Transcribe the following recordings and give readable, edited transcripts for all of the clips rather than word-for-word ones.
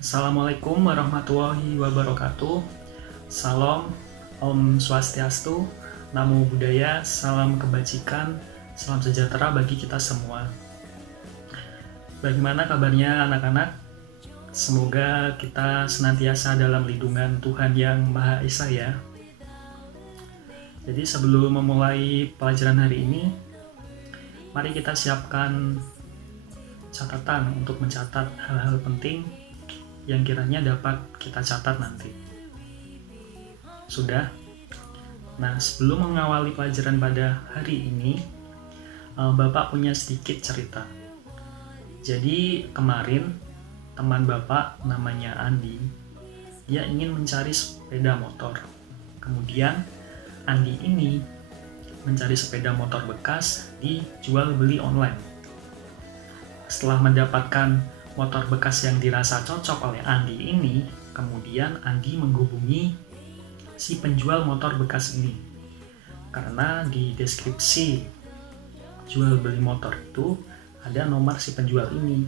Assalamualaikum warahmatullahi wabarakatuh. Salam, Om Swastiastu, Namo Buddhaya, salam kebajikan, salam sejahtera bagi kita semua. Bagaimana kabarnya anak-anak? Semoga kita senantiasa dalam lindungan Tuhan Yang Maha Esa ya. Jadi sebelum memulai pelajaran hari ini, mari kita siapkan catatan untuk mencatat hal-hal penting yang kiranya dapat kita catat nanti. Sudah? Nah, sebelum mengawali pelajaran pada hari ini, Bapak punya sedikit cerita. Jadi kemarin teman Bapak namanya Andi, dia ingin mencari sepeda motor. Kemudian Andi ini mencari sepeda motor bekas di jual beli online. Setelah mendapatkan motor bekas yang dirasa cocok oleh Andi ini, kemudian Andi menghubungi si penjual motor bekas ini. Karena di deskripsi jual beli motor itu ada nomor si penjual ini.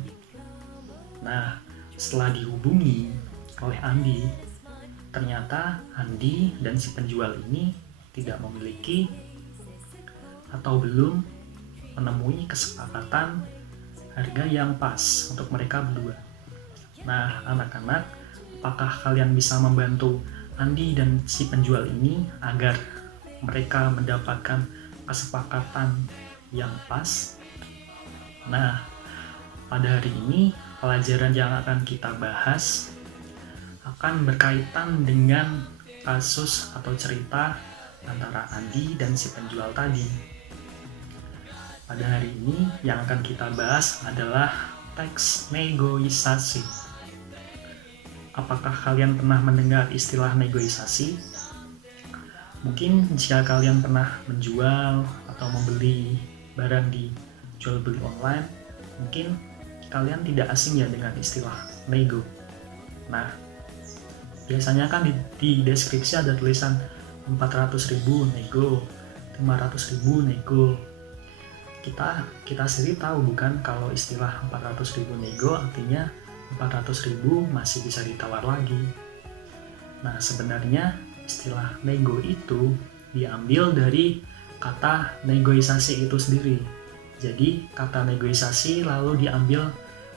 Nah, setelah dihubungi oleh Andi, ternyata Andi dan si penjual ini tidak memiliki atau belum menemui kesepakatan harga yang pas untuk mereka berdua. Nah, anak-anak, apakah kalian bisa membantu Andi dan si penjual ini agar mereka mendapatkan kesepakatan yang pas? Nah, pada hari ini, pelajaran yang akan kita bahas akan berkaitan dengan kasus atau cerita antara Andi dan si penjual tadi. Pada hari ini yang akan kita bahas adalah teks negosiasi. Apakah kalian pernah mendengar istilah negosiasi? Mungkin jika kalian pernah menjual atau membeli barang di jual beli online, mungkin kalian tidak asing ya dengan istilah nego. Nah, biasanya kan di deskripsi ada tulisan 400.000 nego, 500.000 nego. Kita sendiri tahu bukan kalau istilah 400.000 nego artinya 400.000 masih bisa ditawar lagi. Nah, sebenarnya istilah nego itu diambil dari kata negosiasi itu sendiri. Jadi kata negosiasi lalu diambil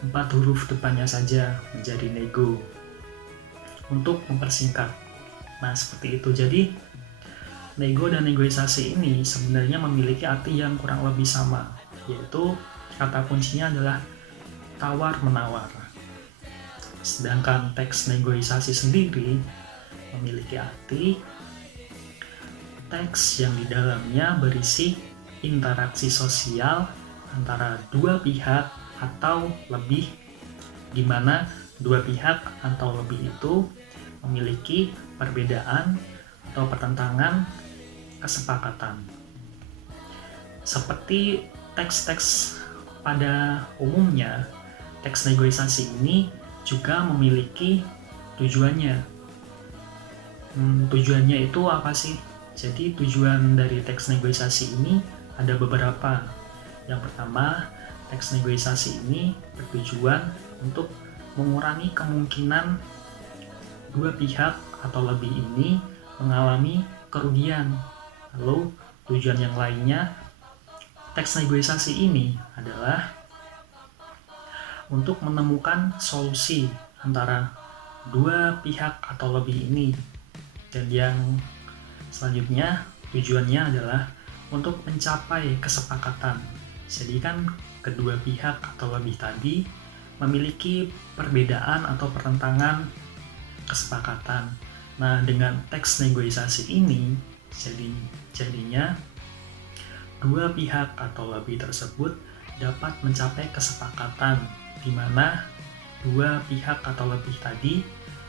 4 huruf depannya saja menjadi nego untuk mempersingkat. Nah, seperti itu. Jadi nego dan negosiasi ini sebenarnya memiliki arti yang kurang lebih sama, yaitu kata kuncinya adalah tawar-menawar. Sedangkan teks negosiasi sendiri memiliki arti teks yang di dalamnya berisi interaksi sosial antara dua pihak atau lebih, di mana dua pihak atau lebih itu memiliki perbedaan atau pertentangan kesepakatan. Seperti teks-teks pada umumnya, teks negosiasi ini juga memiliki tujuannya. Tujuannya itu apa sih? Jadi tujuan dari teks negosiasi ini ada beberapa. Yang pertama, teks negosiasi ini bertujuan untuk mengurangi kemungkinan dua pihak atau lebih ini mengalami kerugian. Lalu tujuan yang lainnya, teks negosiasi ini adalah untuk menemukan solusi antara dua pihak atau lebih ini. Dan yang selanjutnya tujuannya adalah untuk mencapai kesepakatan. Jadi kan kedua pihak atau lebih tadi memiliki perbedaan atau pertentangan kesepakatan. Nah, dengan teks negosiasi ini jadinya dua pihak atau lebih tersebut dapat mencapai kesepakatan di mana dua pihak atau lebih tadi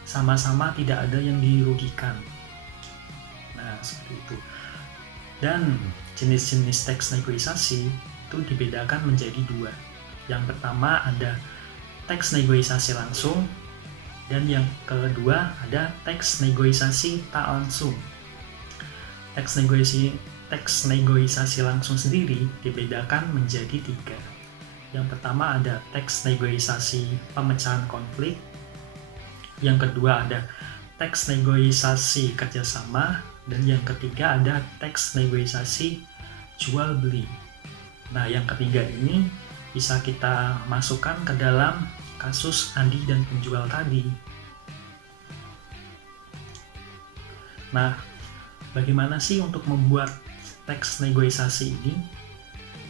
sama-sama tidak ada yang dirugikan. Nah, seperti itu. Dan jenis-jenis teks negosiasi itu dibedakan menjadi dua. Yang pertama ada teks negosiasi langsung, dan yang kedua ada teks negosiasi tak langsung. Teks negosiasi langsung sendiri dibedakan menjadi 3. Yang pertama ada teks negosiasi pemecahan konflik, Yang kedua ada teks negosiasi kerjasama, dan yang ketiga ada teks negosiasi jual beli. Nah, yang ketiga ini bisa kita masukkan ke dalam kasus Andi dan penjual tadi. Nah, bagaimana sih untuk membuat teks negosiasi ini?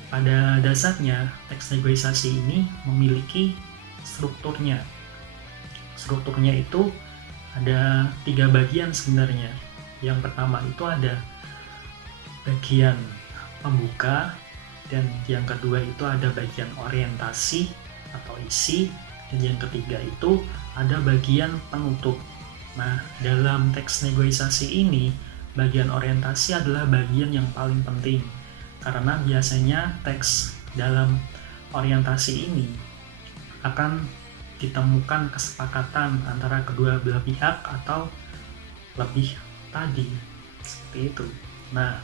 Pada dasarnya, teks negosiasi ini memiliki strukturnya. Strukturnya itu ada 3 bagian sebenarnya. Yang pertama itu ada bagian pembuka, dan yang kedua itu ada bagian orientasi atau isi, dan yang ketiga itu ada bagian penutup. Nah, dalam teks negosiasi ini, bagian orientasi adalah bagian yang paling penting, karena biasanya teks dalam orientasi ini akan ditemukan kesepakatan antara kedua belah pihak atau lebih tadi, seperti itu. Nah,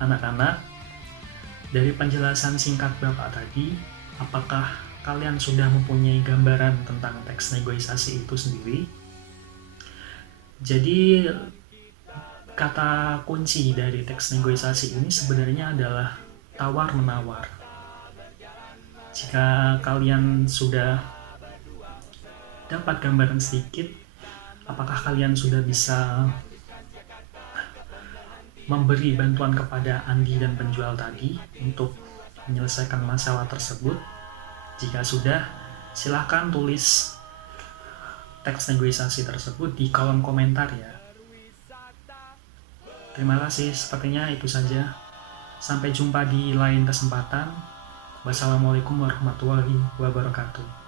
anak-anak, dari penjelasan singkat Bapak tadi, apakah kalian sudah mempunyai gambaran tentang teks negosiasi itu sendiri? Jadi, kata kunci dari teks negosiasi ini sebenarnya adalah tawar-menawar. Jika kalian sudah dapat gambaran sedikit, apakah kalian sudah bisa memberi bantuan kepada Andi dan penjual tadi untuk menyelesaikan masalah tersebut? Jika sudah, silahkan tulis teks negosiasi tersebut di kolom komentar ya. Terima kasih, sepertinya itu saja. Sampai jumpa di lain kesempatan. Wassalamualaikum warahmatullahi wabarakatuh.